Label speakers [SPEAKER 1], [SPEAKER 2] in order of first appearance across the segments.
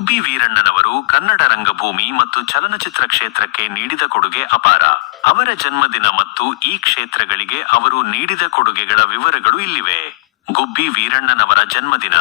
[SPEAKER 1] ಗುಬ್ಬಿ ವೀರಣ್ಣನವರು ಕನ್ನಡ ರಂಗಭೂಮಿ ಮತ್ತು ಚಲನಚಿತ್ರ ಕ್ಷೇತ್ರಕ್ಕೆ ನೀಡಿದ ಕೊಡುಗೆ ಅಪಾರ. ಅವರ ಜನ್ಮದಿನ ಮತ್ತು ಈ ಕ್ಷೇತ್ರಗಳಿಗೆ ಅವರು ನೀಡಿದ ಕೊಡುಗೆಗಳ ವಿವರಗಳು ಇಲ್ಲಿವೆ. ಗುಬ್ಬಿ ವೀರಣ್ಣನವರ ಜನ್ಮದಿನ.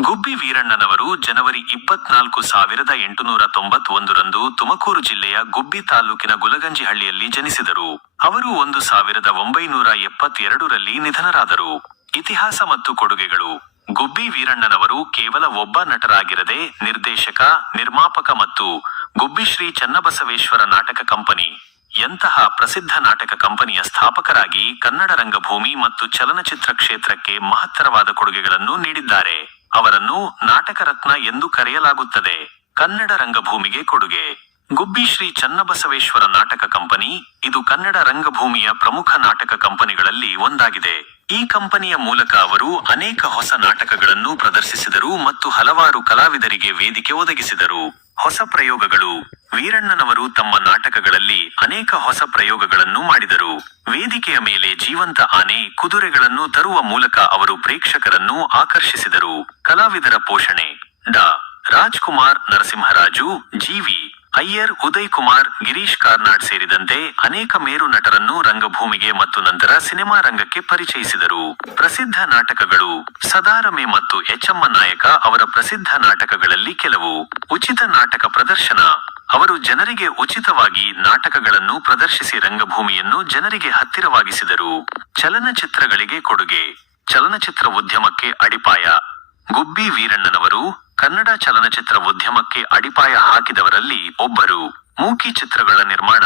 [SPEAKER 1] ಗುಬ್ಬಿ ವೀರಣ್ಣನವರು ಜನವರಿ ಇಪ್ಪತ್ನಾಲ್ಕು ಸಾವಿರದ ಎಂಟುನೂರ ತೊಂಬತ್ತೊಂದರಂದು ತುಮಕೂರು ಜಿಲ್ಲೆಯ ಗುಬ್ಬಿ ತಾಲೂಕಿನ ಗುಲಗಂಜಿಹಳ್ಳಿಯಲ್ಲಿ ಜನಿಸಿದರು. ಅವರು ಒಂದು ಸಾವಿರದ ಒಂಬೈನೂರ ಎಪ್ಪತ್ತೆರಡರಲ್ಲಿ ನಿಧನರಾದರು. ಇತಿಹಾಸ ಮತ್ತು ಕೊಡುಗೆಗಳು. ಗುಬ್ಬಿ ವೀರಣ್ಣನವರು ಕೇವಲ ಒಬ್ಬ ನಟರಾಗಿರದೆ ನಿರ್ದೇಶಕ, ನಿರ್ಮಾಪಕ ಮತ್ತು ಗುಬ್ಬಿ ಶ್ರೀ ಚನ್ನಬಸವೇಶ್ವರ ನಾಟಕ ಕಂಪನಿ, ಎಂತಹ ಪ್ರಸಿದ್ಧ ನಾಟಕ ಕಂಪನಿಯ ಸ್ಥಾಪಕರಾಗಿ ಕನ್ನಡ ರಂಗಭೂಮಿ ಮತ್ತು ಚಲನಚಿತ್ರ ಕ್ಷೇತ್ರಕ್ಕೆ ಮಹತ್ತರವಾದ ಕೊಡುಗೆಗಳನ್ನು ನೀಡಿದ್ದಾರೆ. ಅವರನ್ನು ನಾಟಕ ರತ್ನ ಎಂದು ಕರೆಯಲಾಗುತ್ತದೆ. ಕನ್ನಡ ರಂಗಭೂಮಿಗೆ ಕೊಡುಗೆ. ಗುಬ್ಬಿ ಶ್ರೀ ಚನ್ನಬಸವೇಶ್ವರ ನಾಟಕ ಕಂಪನಿ ಇದು ಕನ್ನಡ ರಂಗಭೂಮಿಯ ಪ್ರಮುಖ ನಾಟಕ ಕಂಪನಿಗಳಲ್ಲಿ ಒಂದಾಗಿದೆ. ಈ ಕಂಪನಿಯ ಮೂಲಕ ಅವರು ಅನೇಕ ಹೊಸ ನಾಟಕಗಳನ್ನು ಪ್ರದರ್ಶಿಸಿದರು ಮತ್ತು ಹಲವಾರು ಕಲಾವಿದರಿಗೆ ವೇದಿಕೆ ಒದಗಿಸಿದರು. ಹೊಸ ಪ್ರಯೋಗಗಳು. ವೀರಣ್ಣನವರು ತಮ್ಮ ನಾಟಕಗಳಲ್ಲಿ ಅನೇಕ ಹೊಸ ಪ್ರಯೋಗಗಳನ್ನು ಮಾಡಿದರು. ವೇದಿಕೆಯ ಮೇಲೆ ಜೀವಂತ ಆನೆ, ಕುದುರೆಗಳನ್ನು ತರುವ ಮೂಲಕ ಅವರು ಪ್ರೇಕ್ಷಕರನ್ನು ಆಕರ್ಷಿಸಿದರು. ಕಲಾವಿದರ ಪೋಷಣೆ. ಡಾ. ರಾಜ್ಕುಮಾರ್ ನರಸಿಂಹರಾಜು ಜಿವಿ ಅಯ್ಯರ್ ಉದಯ್ ಕುಮಾರ್, ಗಿರೀಶ್ ಕಾರ್ನಾಡ್ ಸೇರಿದಂತೆ ಅನೇಕ ಮೇರು ನಟರನ್ನು ರಂಗಭೂಮಿಗೆ ಮತ್ತು ನಂತರ ಸಿನಿಮಾ ರಂಗಕ್ಕೆ ಪರಿಚಯಿಸಿದರು. ಪ್ರಸಿದ್ಧ ನಾಟಕಗಳು ಸದಾರಮೆ ಮತ್ತು ಎಚ್ಎಮ್ಮ ನಾಯಕ ಅವರ ಪ್ರಸಿದ್ಧ ನಾಟಕಗಳಲ್ಲಿ ಕೆಲವು. ಉಚಿತ ನಾಟಕ ಪ್ರದರ್ಶನ. ಅವರು ಜನರಿಗೆ ಉಚಿತವಾಗಿ ನಾಟಕಗಳನ್ನು ಪ್ರದರ್ಶಿಸಿ ರಂಗಭೂಮಿಯನ್ನು ಜನರಿಗೆ ಹತ್ತಿರವಾಗಿಸಿದರು. ಚಲನಚಿತ್ರಗಳಿಗೆ ಕೊಡುಗೆ. ಚಲನಚಿತ್ರ ಉದ್ಯಮಕ್ಕೆ ಅಡಿಪಾಯ. ಗುಬ್ಬಿ ವೀರಣ್ಣನವರು ಕನ್ನಡ ಚಲನಚಿತ್ರ ಉದ್ಯಮಕ್ಕೆ ಅಡಿಪಾಯ ಹಾಕಿದವರಲ್ಲಿ ಒಬ್ಬರು. ಮೂಕಿ ಚಿತ್ರಗಳ ನಿರ್ಮಾಣ.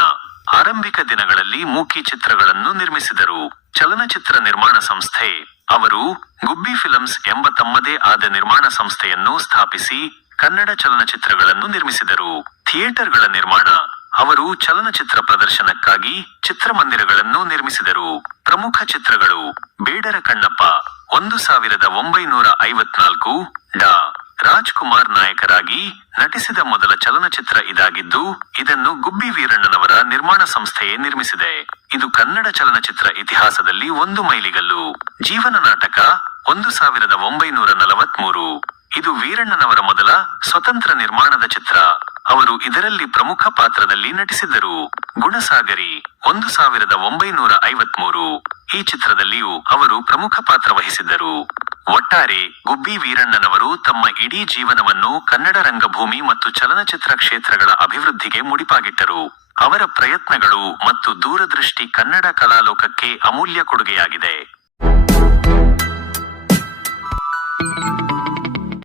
[SPEAKER 1] ಆರಂಭಿಕ ದಿನಗಳಲ್ಲಿ ಮೂಕಿ ಚಿತ್ರಗಳನ್ನು ನಿರ್ಮಿಸಿದರು. ಚಲನಚಿತ್ರ ನಿರ್ಮಾಣ ಸಂಸ್ಥೆ. ಅವರು ಗುಬ್ಬಿ ಫಿಲಮ್ಸ್ ಎಂಬ ತಮ್ಮದೇ ಆದ ನಿರ್ಮಾಣ ಸಂಸ್ಥೆಯನ್ನು ಸ್ಥಾಪಿಸಿ ಕನ್ನಡ ಚಲನಚಿತ್ರಗಳನ್ನು ನಿರ್ಮಿಸಿದರು. ಥಿಯೇಟರ್ಗಳ ನಿರ್ಮಾಣ. ಅವರು ಚಲನಚಿತ್ರ ಪ್ರದರ್ಶನಕ್ಕಾಗಿ ಚಿತ್ರಮಂದಿರಗಳನ್ನು ನಿರ್ಮಿಸಿದರು. ಪ್ರಮುಖ ಚಿತ್ರಗಳು ಬೇಡರ ಕಣ್ಣಪ್ಪ, ಒಂದು ಸಾವಿರದ ಒಂಬೈನೂರ ಐವತ್ನಾಲ್ಕು ಡಾ. ರಾಜ್ಕುಮಾರ್ ನಾಯಕರಾಗಿ ನಟಿಸಿದ ಮೊದಲ ಚಲನಚಿತ್ರ ಇದಾಗಿದ್ದು, ಇದನ್ನು ಗುಬ್ಬಿ ವೀರಣ್ಣನವರ ನಿರ್ಮಾಣ ಸಂಸ್ಥೆಯೇ ನಿರ್ಮಿಸಿದೆ. ಇದು ಕನ್ನಡ ಚಲನಚಿತ್ರ ಇತಿಹಾಸದಲ್ಲಿ ಒಂದು ಮೈಲಿಗಲ್ಲು. ಜೀವನ ನಾಟಕ ಒಂದು ಸಾವಿರದ ಒಂಬೈನೂರ ನಲವತ್ಮೂರು. ಇದು ವೀರಣ್ಣನವರ ಮೊದಲ ಸ್ವತಂತ್ರ ನಿರ್ಮಾಣದ ಚಿತ್ರ. ಅವರು ಇದರಲ್ಲಿ ಪ್ರಮುಖ ಪಾತ್ರದಲ್ಲಿ ನಟಿಸಿದ್ದರು. ಗುಣಸಾಗರಿ, ಒಂದು ಸಾವಿರದ ಒಂಬೈನೂರ ಐವತ್ಮೂರು. ಈ ಚಿತ್ರದಲ್ಲಿಯೂ ಅವರು ಪ್ರಮುಖ ಪಾತ್ರ ವಹಿಸಿದ್ದರು. ಒಟ್ಟಾರೆ ಗುಬ್ಬಿ ವೀರಣ್ಣನವರು ತಮ್ಮ ಇಡೀ ಜೀವನವನ್ನು ಕನ್ನಡ ರಂಗಭೂಮಿ ಮತ್ತು ಚಲನಚಿತ್ರ ಕ್ಷೇತ್ರಗಳ ಅಭಿವೃದ್ಧಿಗೆ ಮುಡಿಪಾಗಿಟ್ಟರು. ಅವರ ಪ್ರಯತ್ನಗಳು ಮತ್ತು ದೂರದೃಷ್ಟಿ ಕನ್ನಡ ಕಲಾಲೋಕಕ್ಕೆ ಅಮೂಲ್ಯ ಕೊಡುಗೆಯಾಗಿದೆ.